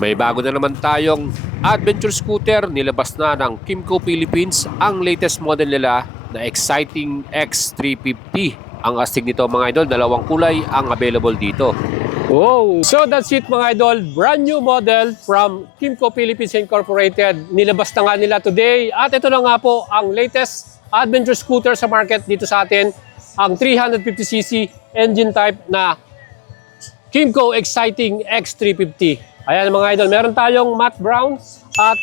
May bago na naman tayong adventure scooter. Nilabas na ng Kymco Philippines ang latest model nila na Exciting X350. Ang astig nito mga idol, dalawang kulay ang available dito. Wow! So that's it mga idol, brand new model from Kymco Philippines Incorporated. Nilabas na nga nila today at ito na nga po ang latest adventure scooter sa market dito sa atin. Ang 350cc engine type na Kymco Exciting X350. Ayan mga idol, meron tayong matte brown at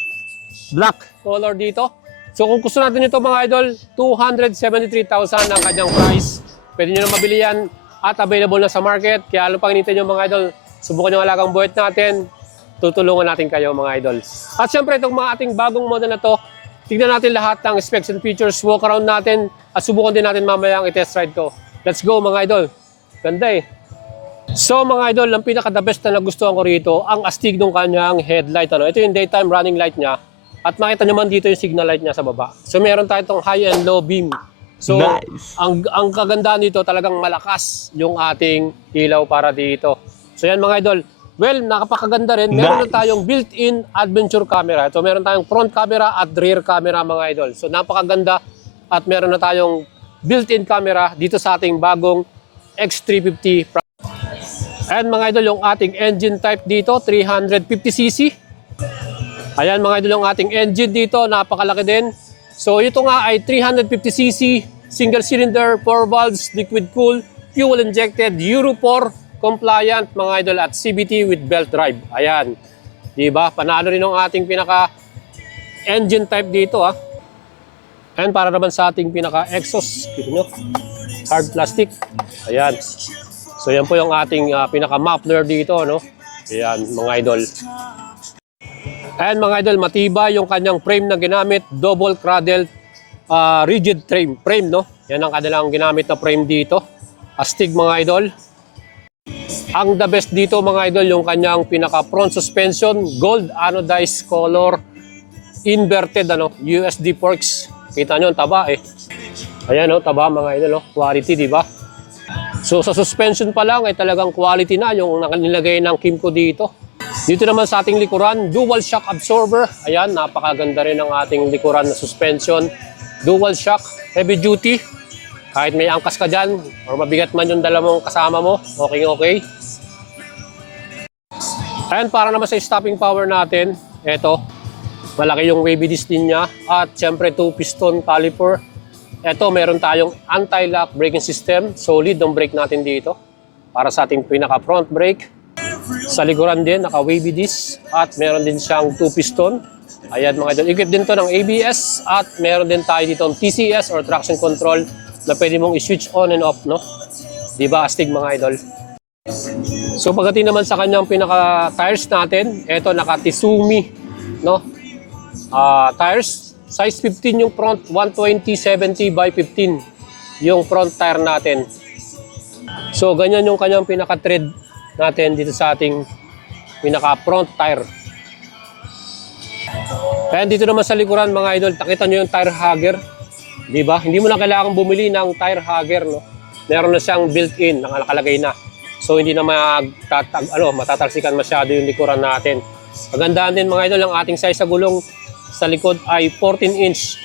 black color dito. So kung gusto natin ito mga idol, 273,000 ang kanyang price. Pwede nyo na mabili yan at available na sa market. Kaya ano pang hinihintay nyo mga idol, subukan nyo alagang buhat natin. Tutulungan natin kayo mga idol. At syempre itong mga ating bagong model na to, tignan natin lahat ng specs and features, walk around natin at subukan din natin mamaya ang i-test ride ko. Let's go mga idol. Ganda eh. So mga idol, ang pinaka-the best na nagustuhan ko rito, ang astig ng kanyang headlight. Ano? Ito yung daytime running light niya. At makita nyo man dito yung signal light niya sa baba. So meron tayo itong high and low beam. So nice. ang kagandahan dito, talagang malakas yung ating ilaw para dito. So yan mga idol. Well, nakapakaganda rin. Meron na tayong built-in adventure camera. So meron tayong front camera at rear camera mga idol. So napakaganda at meron na tayong built-in camera dito sa ating bagong X350. And mga idol, yung ating engine type dito, 350cc. Ayan mga idol, yung ating engine dito, napakalaki din. So ito nga ay 350cc, single cylinder, 4 valves, liquid cool, fuel injected, Euro 4 compliant mga idol at CVT with belt drive. Ayan. Diba? Panalo rin yung ating pinaka engine type dito ha. And para naman sa ating pinaka exhaust, kita nyo, hard plastic. Ayan. So yan po yung ating pinaka-muffler dito, no? Ayan, mga idol. And mga idol, matibay yung kanyang frame na ginamit, double cradle rigid frame, no? Yan ang kanilang ginamit na frame dito. Astig mga idol. Ang the best dito mga idol, yung kanyang pinaka-front suspension, gold anodized color, inverted USD forks. Kita nyo, ang taba eh. Ayan, no? Taba mga idol, no? Quality, di ba? So sa suspension pa lang ay talagang quality na yung nilagay ng Kymco dito. Dito naman sa ating likuran, dual shock absorber. Ayan, napakaganda rin ang ating likuran na suspension. Dual shock, heavy duty. Kahit may angkas ka dyan or mabigat man yung dala mong kasama mo, okay. Ayan, para naman sa stopping power natin, eto, malaki yung wavy disc din niya. At syempre 2-piston caliper. Ito, meron tayong anti-lock braking system. Solid ang brake natin dito. Para sa ating pinaka-front brake. Sa likuran din, naka-wavy disc. At meron din siyang 2-piston. Ayan mga idol. Equip din to ng ABS. At meron din tayo dito ng TCS or traction control na pwede mong i-switch on and off, no? Diba, astig mga idol? So, pagdating naman sa kanyang pinaka-tires natin, ito, naka-Tizumi, no? Tires. Size 15 yung front, 120/70 by 15 yung front tire natin. So ganyan yung kanyang pinaka-tread natin dito sa ating pinaka-front tire. And dito naman sa likuran mga idol, nakita nyo yung tire hugger. Diba? Hindi mo na kailangan bumili ng tire hugger. No? Meron na siyang built-in, nakalagay na. So hindi na matatalsikan masyado yung likuran natin. Magandaan din mga idol, ang ating size sa gulong sa likod ay 14-inch,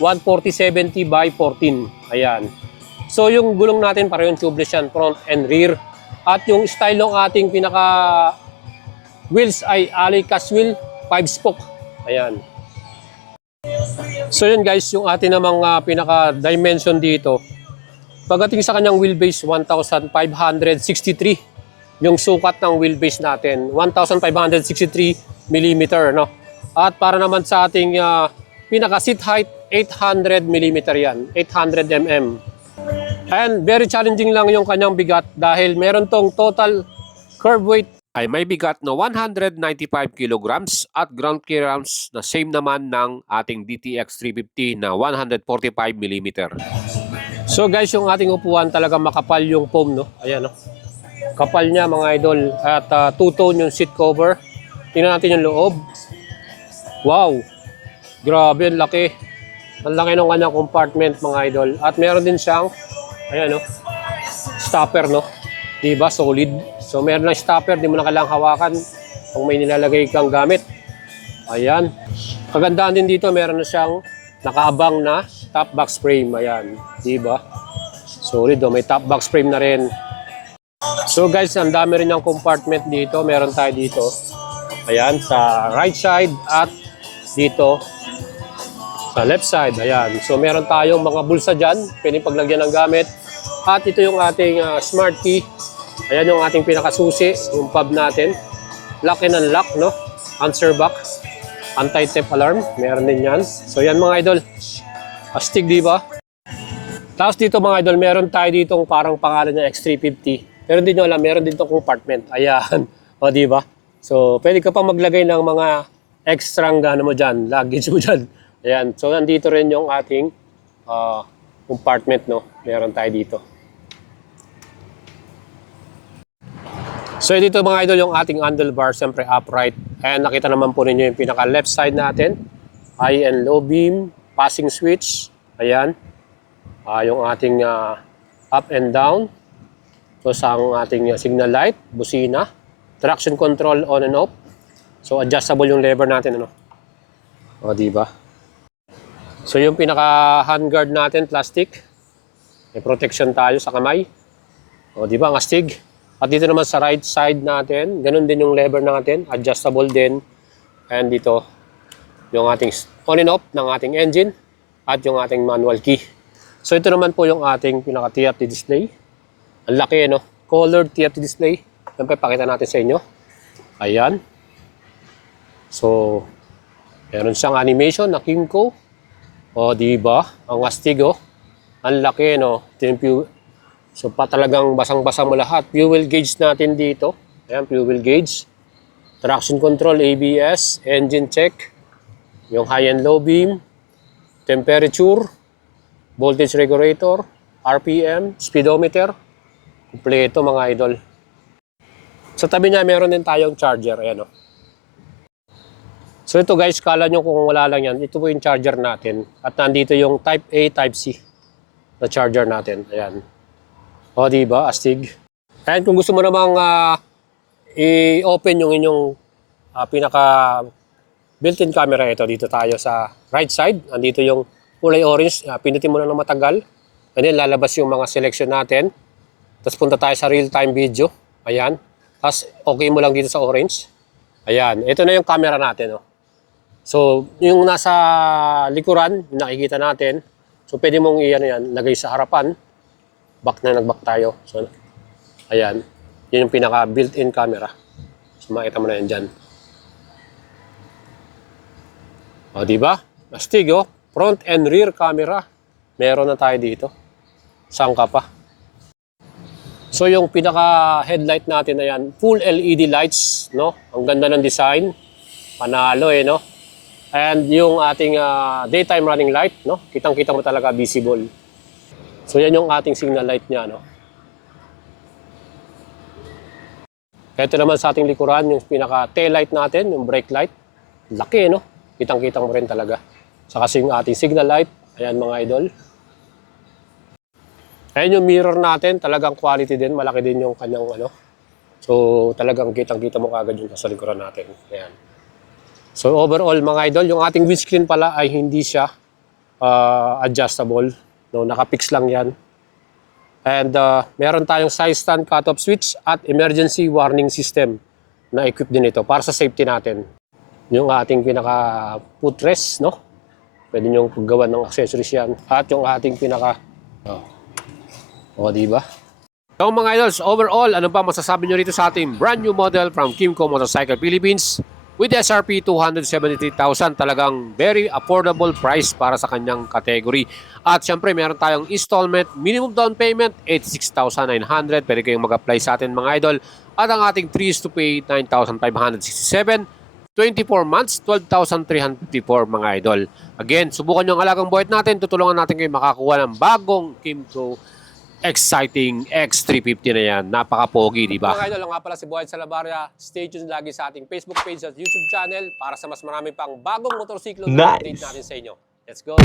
140/70 by 14. Ayan. So yung gulong natin, parehong tubeless yan, front and rear. At yung style ng ating pinaka wheels ay alley cast wheel, 5-spoke. Ayan. So yun guys, yung ating namang pinaka dimension dito. Pagdating sa kanyang wheelbase, 1,563. Yung sukat ng wheelbase natin, 1,563 mm, no? At para naman sa ating pinaka-seat height, 800 mm yan, 800 mm. And very challenging lang yung kanyang bigat dahil meron tong total curb weight ay may bigat na 195 kilograms at ground clearance na same naman ng ating DTX 350 na 145 mm. So guys, yung ating upuan talaga makapal yung foam, no? Ayan, no? Kapal niya mga idol at two-tone yung seat cover. Tingnan natin yung loob. Wow! Grabe, ang laki. Ang laki ng kanyang compartment mga idol. At meron din siyang, ayan no, stopper no. Diba? Solid. So meron lang stopper, di mo na kailangang hawakan. kung may nilalagay kang gamit. Ayan. Kagandahan din dito, meron na siyang nakaabang na top box frame. Ayan, di ba? Solid, oh. May top box frame na rin. So guys, ang dami rin ng compartment dito. Meron tayo dito. Ayan, sa right side at dito sa left side. Ayan. So meron tayong mga bulsa dyan. Pwede paglagyan ng gamit. At ito yung ating smart key. Ayan yung ating pinakasusi, yung fob natin. Lock and unlock, no? Answer back. Anti-theft alarm. Meron din yan. So yan mga idol. Astig, di ba? Tapos dito mga idol, meron tayo ditong parang pangalan niya X350. Pero hindi nyo alam, meron din itong compartment. Ayan. O, di ba? So, pwede ka pa maglagay ng mga extra mo dyan, luggage mo dyan. Ayan. So, nandito rin yung ating compartment, no? Meron tayo dito. So, dito mga idol, yung ating handlebar, siyempre upright. And nakita naman po ninyo yung pinaka left side natin. High and low beam, passing switch. Ayan. Yung ating up and down. So, sa ating signal light, busina. Traction control on and off. So, adjustable yung lever natin, ano? O, diba? So, yung pinaka handguard natin, plastic. May protection tayo sa kamay. O, diba? Ang astig. At dito naman sa right side natin, ganun din yung lever natin. Adjustable din. And dito, yung ating on and off ng ating engine. At yung ating manual key. So, ito naman po yung ating pinaka TFT display. Ang laki, no? Colored TFT display. Siyempre, pakita natin sa inyo. Ayan. So, meron siyang animation na Kimco. O, diba? Ang astig, oh. Ang laki, no? So, talagang basang-basa mo lahat. Fuel gauge natin dito. Ayan, fuel gauge. Traction control, ABS, engine check. Yung high and low beam. Temperature. Voltage regulator. RPM. Speedometer. Kompleto, mga idol. Sa tabi niya, meron din tayong charger. Ayan, o. So ito guys, kala nyo kung wala lang yan, ito po yung charger natin. At nandito yung Type A, Type C na charger natin. Ayan. O, diba? Astig. And kung gusto mo namang i-open yung inyong pinaka built-in camera, ito dito tayo sa right side. Nandito yung kulay orange. Pinutin mo na ng matagal. And then lalabas yung mga selection natin. Tapos punta tayo sa real-time video. Ayan. Tapos okay mo lang dito sa orange. Ayan. Ito na yung camera natin. Oh. So, yung nasa likuran, yung nakikita natin. So, pwede mong lagay sa harapan. Back na nag-back tayo. So, ayan. Yun yung pinaka built-in camera. So, makita mo na yan dyan. O, diba? Astig, oh. Front and rear camera. Meron na tayo dito. Saan ka pa? So yung pinaka headlight natin na yan, full LED lights, no? Ang ganda ng design. Panalo no? And yung ating daytime running light, no? Kitang-kita mo talaga visible. So yan yung ating signal light niya, no? Ito naman sa ating likuran, yung pinaka tail light natin, yung brake light. Laki, no? Kitang-kita mo rin talaga. Saka yung ating signal light, ayan mga idol. Ayan yung mirror natin, talagang quality din, malaki din yung kanyang So talagang kitang-kita mo kagad yung sa likuran natin. Ayan. So overall mga idol, yung ating windscreen pala ay hindi siya adjustable. No, naka-fix lang yan. And meron tayong side stand cut-off switch at emergency warning system na equip din ito para sa safety natin. Yung ating pinaka footrest, no? Pwede nyo paggawa ng accessories yan. At yung ating pinaka O, diba? So mga idols, overall, ano ba masasabi nyo rito sa ating brand new model from Kimco Motorcycle Philippines with SRP 273,000, talagang very affordable price para sa kanyang category. At syempre, meron tayong installment, minimum down payment, 86,900. Pwede kayong mag-apply sa atin mga idol. At ang ating 3 is to pay, 9,567. 24 months, 12,354 mga idol. Again, subukan nyo ang alagang buhat natin. Tutulungan natin kayo makakuha ng bagong Kimco exciting X350 na yan. Napaka-pogi, di ba? Mga idol, nga pala si Boyd Salabarria. Stay tuned lagi sa ating Facebook page at YouTube channel para sa mas marami pang bagong motorsiklo na update natin sa inyo. Let's go!